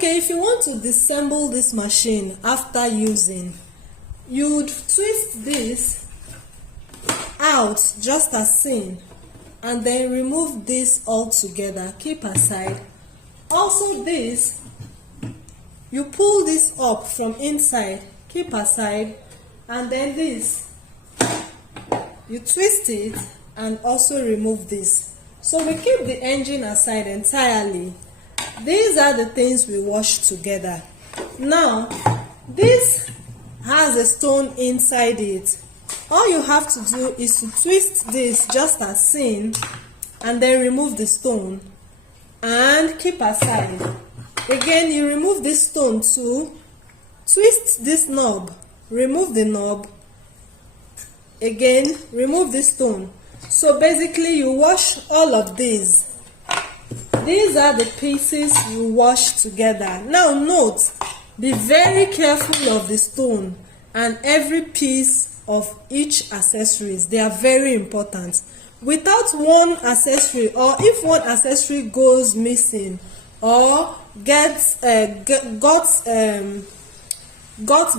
Okay, if you want to disassemble this machine after using, you'd twist this out just as seen, and then remove this all together, keep aside. Also this, you pull this up from inside, keep aside, and then this, you twist it and also remove this. So we keep the engine aside entirely. These are the things we wash together. Now, this has a stone inside it. All you have to do is to twist this just as seen, and then remove the stone and keep aside. Again, you remove this stone too, twist this knob, remove the knob, again remove the stone. So basically you wash all of these. These are the pieces you wash together. Now note, be very careful of the stone and every piece of each accessories. They are very important. Without one accessory, or if one accessory goes missing or got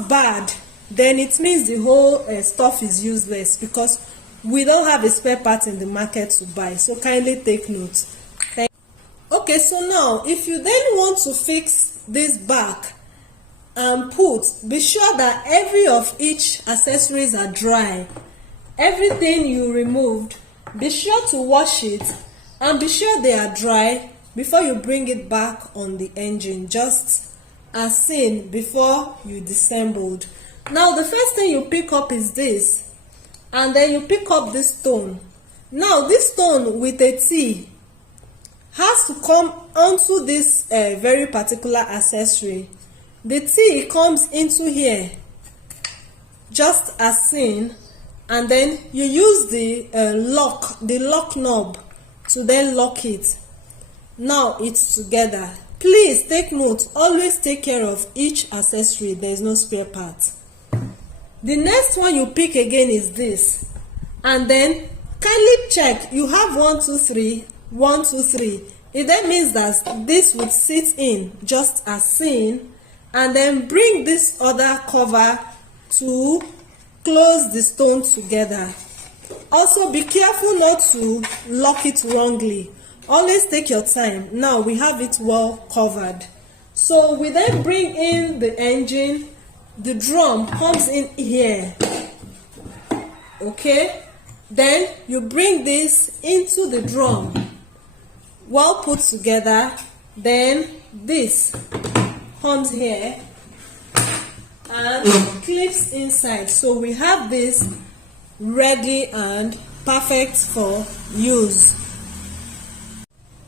bad, then it means the whole stuff is useless, because we don't have a spare part in the market to buy. So kindly take note. Okay, so now if you then want to fix this back and put, be sure that every of each accessories are dry. Everything you removed, be sure to wash it and be sure they are dry before you bring it back on the engine, just as seen before you disassembled. Now the first thing you pick up is this, and then you pick up this stone. Now this stone with a T has to come onto this very particular accessory. The T comes into here just as seen, and then you use the lock knob to then lock it. Now it's together. Please take note, always take care of each accessory. There is no spare part. The next one you pick again is this, and then kindly check you have 1 2 3 1 2 3. It then means that this would sit in just as seen, and then bring this other cover to close the stone together. Also be careful not to lock it wrongly. Always take your time. Now we have it well covered. So we then bring in the engine. The drum comes in here. Okay, then you bring this into the drum, well put together. Then this comes here and clips inside. So we have this ready and perfect for use.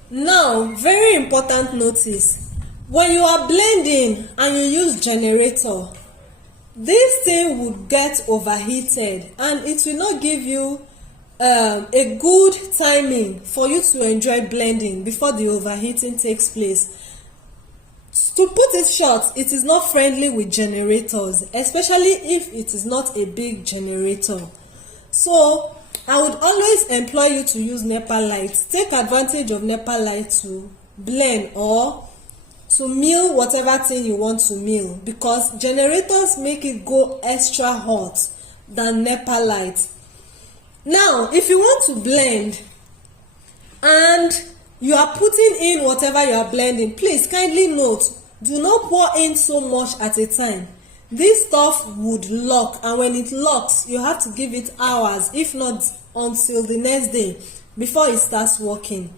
Now, very important notice, when you are blending and you use generator, this thing would get overheated and it will not give you a good timing for you to enjoy blending before the overheating takes place. To put it short, it is not friendly with generators, especially if it is not a big generator. So I would always employ you to use NEPA lights. Take advantage of NEPA lights to blend or to mill whatever thing you want to mill, because generators make it go extra hot than NEPA lights. Now, if you want to blend and you are putting in whatever you are blending, please kindly note, do not pour in so much at a time. This stuff would lock, and when it locks, you have to give it hours, if not until the next day, before it starts working.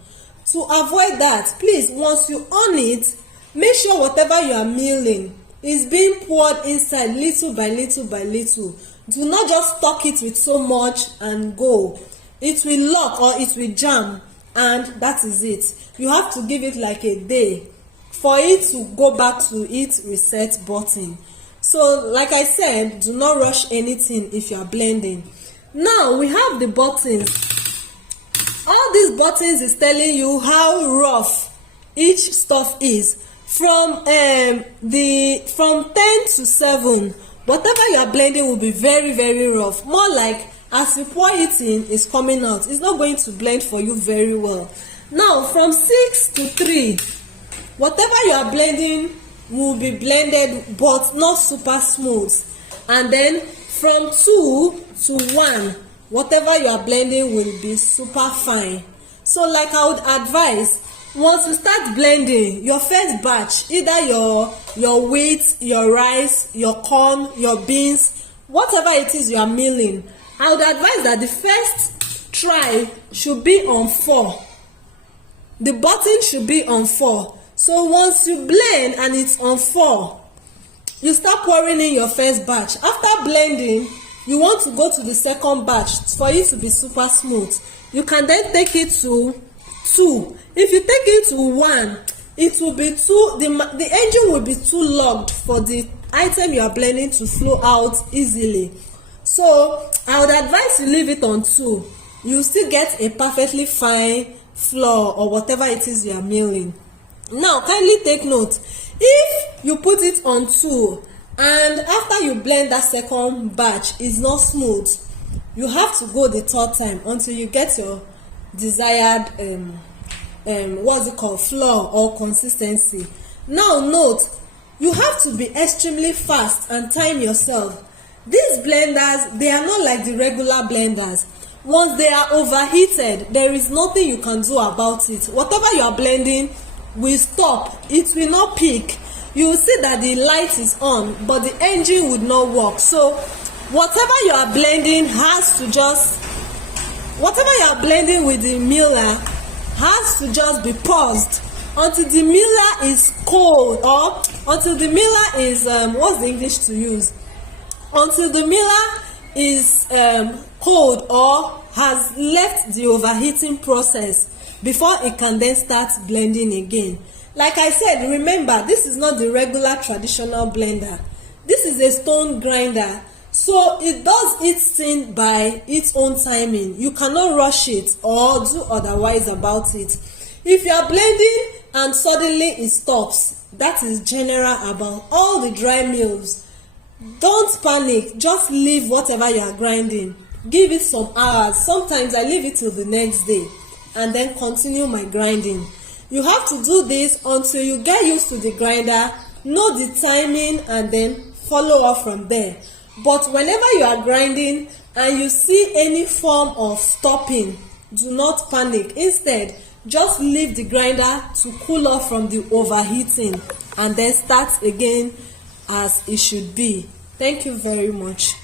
To avoid that, please, once you on it, make sure whatever you are milling is being poured inside little by little by little. Do not just stock it with so much and go. It will lock or it will jam, and that is it. You have to give it like a day for it to go back to its reset button. So like I said, do not rush anything if you are blending. Now we have the buttons. All these buttons is telling you how rough each stuff is. From 10 to 7, whatever you are blending will be very, very rough. More like as you pour it in, it's coming out. It's not going to blend for you very well. Now from 6 to 3, whatever you are blending will be blended but not super smooth, and then from 2 to 1, whatever you are blending will be super fine. So like I would advise, once you start blending your first batch, either your wheat, your rice, your corn, your beans, whatever it is you are milling, I would advise that the first try should be on 4. The button should be on 4. So once you blend and it's on 4, you start pouring in your first batch. After blending, you want to go to the second batch for it to be super smooth. You can then take it to 2. If you take it to 1, it will be too, the engine will be too locked for the item you are blending to flow out easily. So I would advise you leave it on 2. You still get a perfectly fine flour or whatever it is you are milling. Now kindly take note, if you put it on 2 and after you blend that second batch is not smooth, you have to go the third time until you get your desired what's it called, flour or consistency. Now note, you have to be extremely fast and time yourself. These blenders, they are not like the regular blenders. Once they are overheated, there is nothing you can do about it. Whatever you are blending will stop, it will not peak. You will see that the light is on but the engine would not work. So whatever you are blending has to just, whatever you are blending with the miller has to just be paused until the miller is cold, or until the miller is what's the English to use, until the miller is cold or has left the overheating process before it can then start blending again. Like I said, remember, this is not the regular traditional blender. This is a stone grinder, so it does its thing by its own timing. You cannot rush it or do otherwise about it. If you are blending and suddenly it stops, that is general about all the dry mills. Don't panic, just leave whatever you are grinding, give it some hours. Sometimes I leave it till the next day and then continue my grinding. You have to do this until you get used to the grinder, know the timing, and then follow up from there. But whenever you are grinding and you see any form of stopping, do not panic. Instead, just leave the grinder to cool off from the overheating and then start again as it should be. Thank you very much.